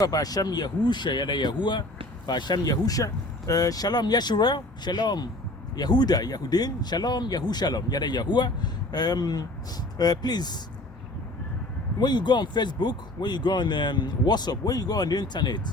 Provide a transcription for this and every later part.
Basham Yahusha, Yada Yahua, Basham Yahusha, Shalom Yeshua, Shalom Yehuda, Yehudin, Shalom Yahushalom, Yada Yahua. Please, when you go on Facebook, when you go on WhatsApp, when you go on the internet,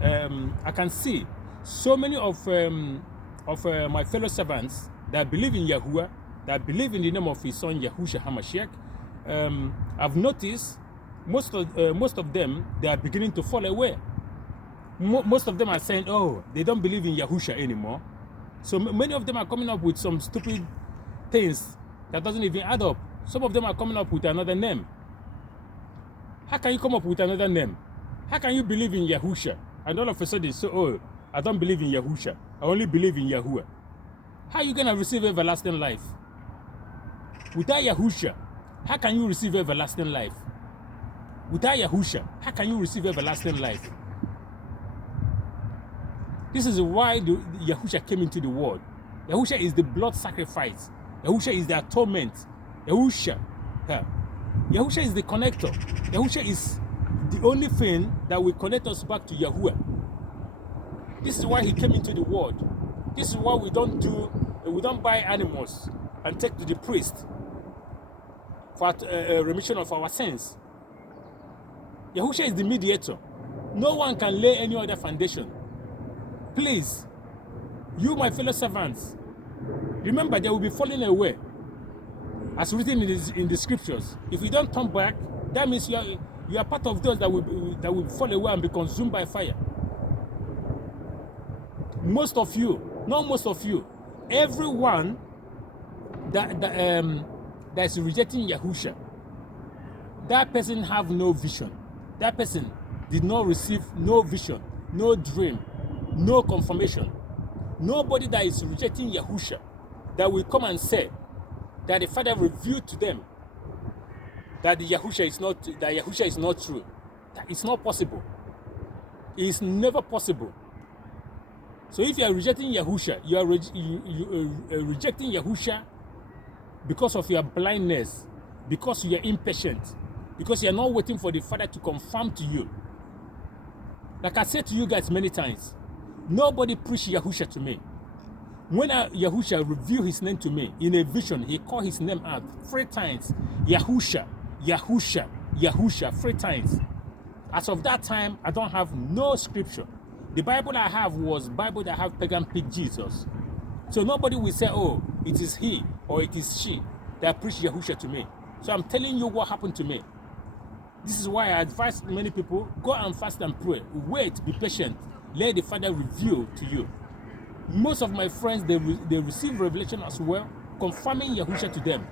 I can see so many of my fellow servants that believe in Yahuwah, that believe in the name of his son Yahushua HaMashiach. I've noticed most of them, they are beginning to fall away. Most of them are saying, oh, they don't believe in Yahushua anymore. So many of them are coming up with some stupid things that doesn't even add up. Some of them are coming up with another name. How can you come up with another name? How can you believe in Yahushua and all of a sudden say, oh, I don't believe in Yahushua, I only believe in Yahuwah? How are you going to receive everlasting life? Without Yahushua, how can you receive everlasting life? Without Yahushua, how can you receive everlasting life? This is why Yahushua came into the world. Yahushua is the blood sacrifice. Yahushua is the atonement. Yahushua is the connector. Yahushua is the only thing that will connect us back to Yahuwah. This is why he came into the world. This is why we don't buy animals and take to the priest for remission of our sins. Yahushua is the mediator. No one can lay any other foundation. Please, you, my fellow servants, remember they will be falling away, as written in the scriptures. If you don't turn back, that means you are part of those that will fall away and be consumed by fire. Most of you, not most of you, everyone that is rejecting Yahushua, that person have no vision. That person did not receive no vision, no dream, no confirmation. Nobody that is rejecting Yahushua that will come and say that the Father revealed to them that Yahushua is not true. That it's not possible. It's never possible. So if you are rejecting Yahushua, you are rejecting Yahushua because of your blindness, because you are impatient, because you are not waiting for the Father to confirm to you. Like I said to you guys many times, nobody preached Yahushua to me. When Yahushua revealed his name to me in a vision, he called his name out 3 times. Yahushua, Yahushua, Yahushua, 3 times. As of that time, I don't have no scripture. The Bible I have was Bible that have pagan pig Jesus. So nobody will say, oh, it is he or it is she that preached Yahushua to me. So I'm telling you what happened to me. This is why I advise many people, go and fast and pray. Wait, be patient. Let the Father reveal to you. Most of my friends, they receive revelation as well, confirming Yahushua to them.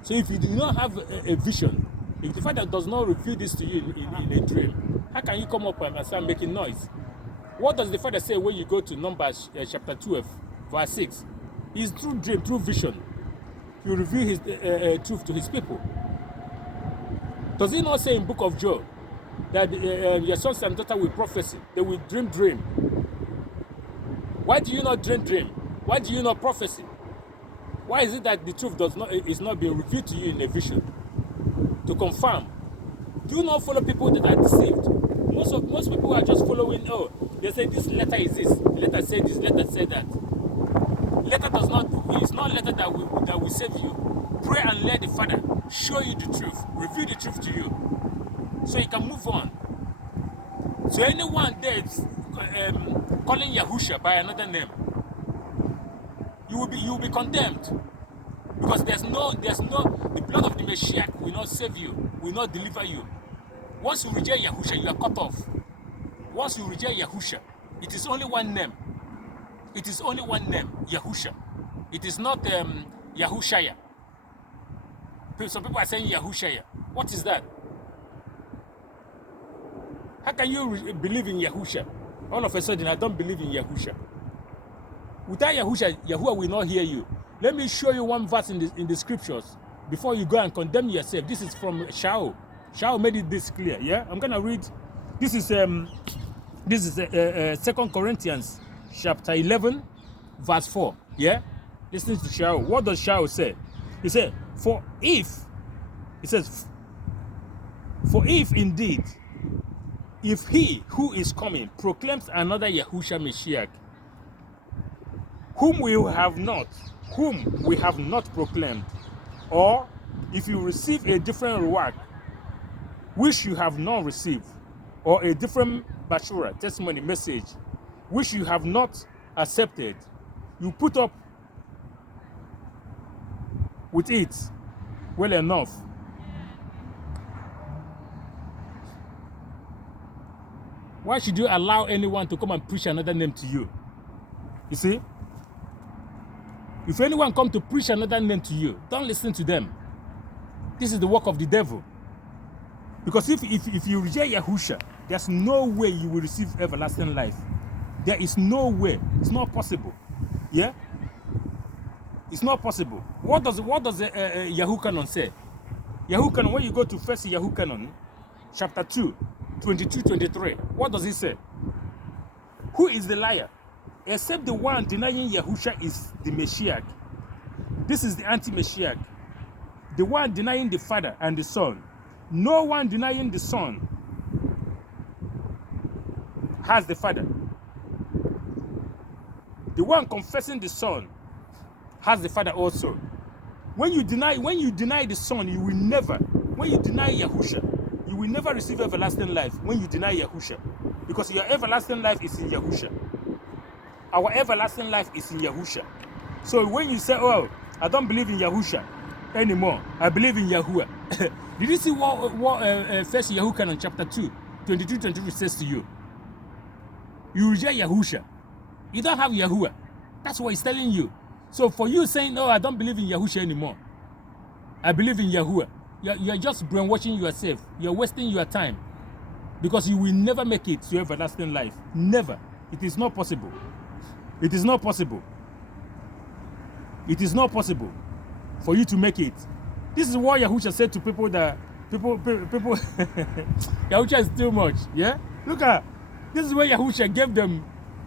So if you do not have a vision, if the Father does not reveal this to you in a dream, how can you come up and start making noise? What does the Father say when you go to Numbers chapter 12, verse 6? It's through dream, through vision. He will reveal his truth to his people. Does he not say in book of Job that your sons and daughter will prophesy? They will dream. Why do you not dream? Why do you not prophesy? Why is it that the truth is not being revealed to you in a vision to confirm? Do not follow people that are deceived. Most people are just following. Oh, they say this letter is this. Letter say this. Letter say that. Letter does not. It's not letter that will save you. Pray and let the Father show you the truth, reveal the truth to you, so you can move on. So anyone that's calling Yahushua by another name, you will be condemned, because there's no the blood of the Messiah will not save you, will not deliver you. Once you reject Yahushua, you are cut off. Once you reject Yahushua, it is only one name. It is only one name, Yahushua. It is not Yahushaya. Some people are saying Yahushua. What is that? How can you believe in Yahushua? All of a sudden, I don't believe in Yahushua. Without Yahushua, Yahuwah will not hear you. Let me show you one verse in the scriptures before you go and condemn yourself. This is from Shaul. Shaul made it this clear. Yeah, I'm gonna read. This is 2 Corinthians chapter 11, verse 4. Yeah, listen to Shaul. What does Shaul say? He said, For if indeed if he who is coming proclaims another Yahushua Mashiach, whom we have not proclaimed, or if you receive a different Ruach, which you have not received, or a different Bashura, testimony message, which you have not accepted, you put up with it well enough. Why should you allow anyone to come and preach another name to you? You see? If anyone come to preach another name to you, don't listen to them. This is the work of the devil. Because if you reject Yahusha, there's no way you will receive everlasting life. There is no way. It's not possible. Yeah? It's not possible. What does Yahukanon say? Yahukanon, when you go to first Yahukanon, chapter 2, 22, 23, what does he say? Who is the liar? Except the one denying Yahusha is the Mashiach. This is the anti-Mashiach. The one denying the Father and the Son. No one denying the Son has the Father. The one confessing the Son has the Father also. When you deny the Son, you will never, when you deny Yahusha, you will never receive everlasting life when you deny Yahusha. Because your everlasting life is in Yahusha. Our everlasting life is in Yahusha. So when you say, oh, I don't believe in Yahusha anymore, I believe in Yahuwah. Did you see what First Yahukanon chapter 2, 22, 23 says to you? You reject Yahusha. You don't have Yahuwah. That's what he's telling you. So for you saying, oh, I don't believe in Yahusha anymore, I believe in Yahuwah, you're just brainwashing yourself. You're wasting your time. Because you will never make it to everlasting life. Never. It is not possible. It is not possible. It is not possible for you to make it. This is what Yahusha said to people that people Yahusha is too much. Yeah? Look at this is where Yahusha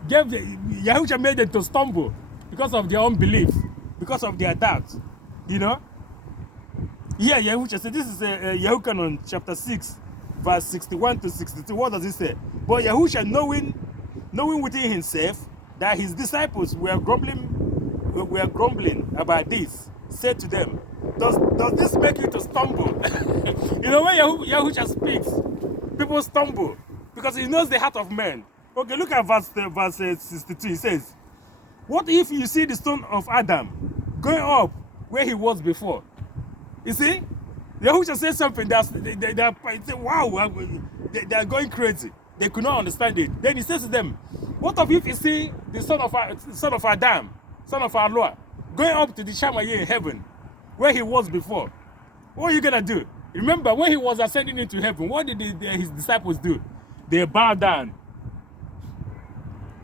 Yahusha made them to stumble because of their unbelief, because of their doubt. You know? Yeah, Yahusha said, this is Yahukanon chapter 6, verse 61 to 62. What does it say? But Yahusha, knowing within himself that his disciples were grumbling about this, said to them, does this make you to stumble? You know, when Yahusha speaks, people stumble because he knows the heart of man. Okay, look at verse 62. He says, what if you see the son of Adam going up where he was before? You see, Yahusha says something they say, wow, they are going crazy. They could not understand it. Then he says to them, what if you see the son of Adam, son of Alua, going up to the Shamayah in heaven, where he was before? What are you going to do? Remember, when he was ascending into heaven, what did his disciples do? They bowed down.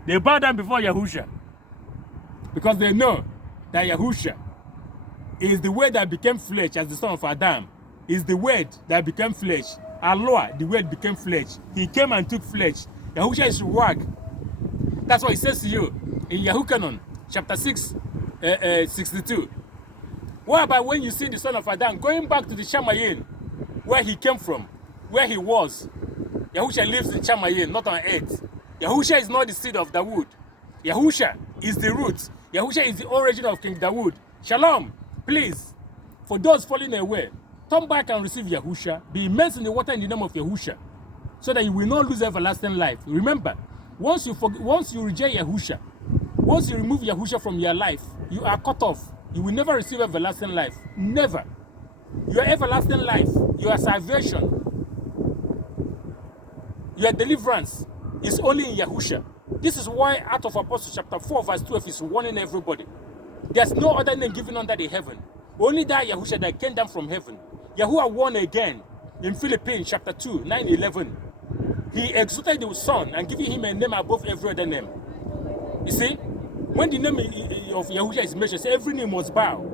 They bowed down before Yahusha. Because they know that Yahusha is the word that became flesh as the son of Adam. Is the word that became flesh. Alua, the word became flesh. He came and took flesh. Yahusha is Ruach. That's what he says to you in Yahukanon, chapter 6, 62. What about when you see the son of Adam going back to the Shamayim, where he came from, where he was? Yahusha lives in Shamayim, not on earth. Yahusha is not the seed of Dawood. Yahusha is the root. Yahusha is the origin of King Dawood. Shalom, please, for those falling away, turn back and receive Yahusha. Be immersed in the water in the name of Yahusha, so that you will not lose everlasting life. Remember, once you reject Yahusha, once you remove Yahusha from your life, you are cut off. You will never receive everlasting life. Never. Your everlasting life, your salvation, your deliverance is only in Yahusha. This is why Acts of Apostles chapter 4 verse 12 is warning everybody. There's no other name given under the heaven. Only that Yahusha that came down from heaven. Yahuwah warned again in Philippians chapter 2, 9-11. He exalted the Son and giving him a name above every other name. You see, when the name of Yahusha is mentioned, every name must bow.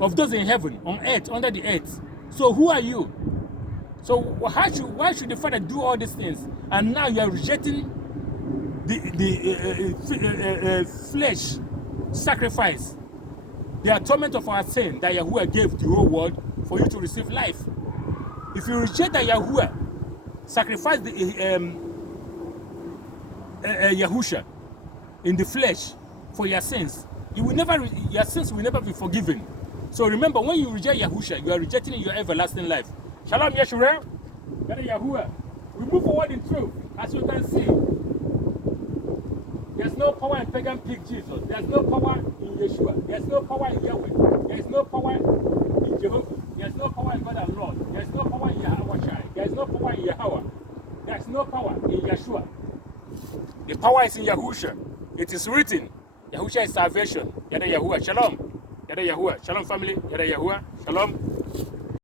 Of those in heaven, on earth, under the earth. So who are you? So why should the Father do all these things? And now you are rejecting the flesh sacrifice, the atonement of our sin that Yahuwah gave to the whole world for you to receive life. If you reject that Yahuwah sacrificed Yahusha in the flesh for your sins, your sins will never be forgiven. So remember, when you reject Yahusha, you are rejecting your everlasting life. Shalom Yeshua, Yahuwah. We move forward in truth. As you can see, there's no power in pagan pig Jesus. There's no power in Yeshua. There's no power in Yahweh. There's no power in Jehovah. There's no power in God and Lord. There's no power in Yahweh Shai. There's no power in Yahweh. There's no power in Yeshua. The power is in Yahusha. It is written. Yahusha is salvation. Yada Yahuwah. Shalom. Yada Yahuwah. Shalom family. Yada Yahuwah. Shalom.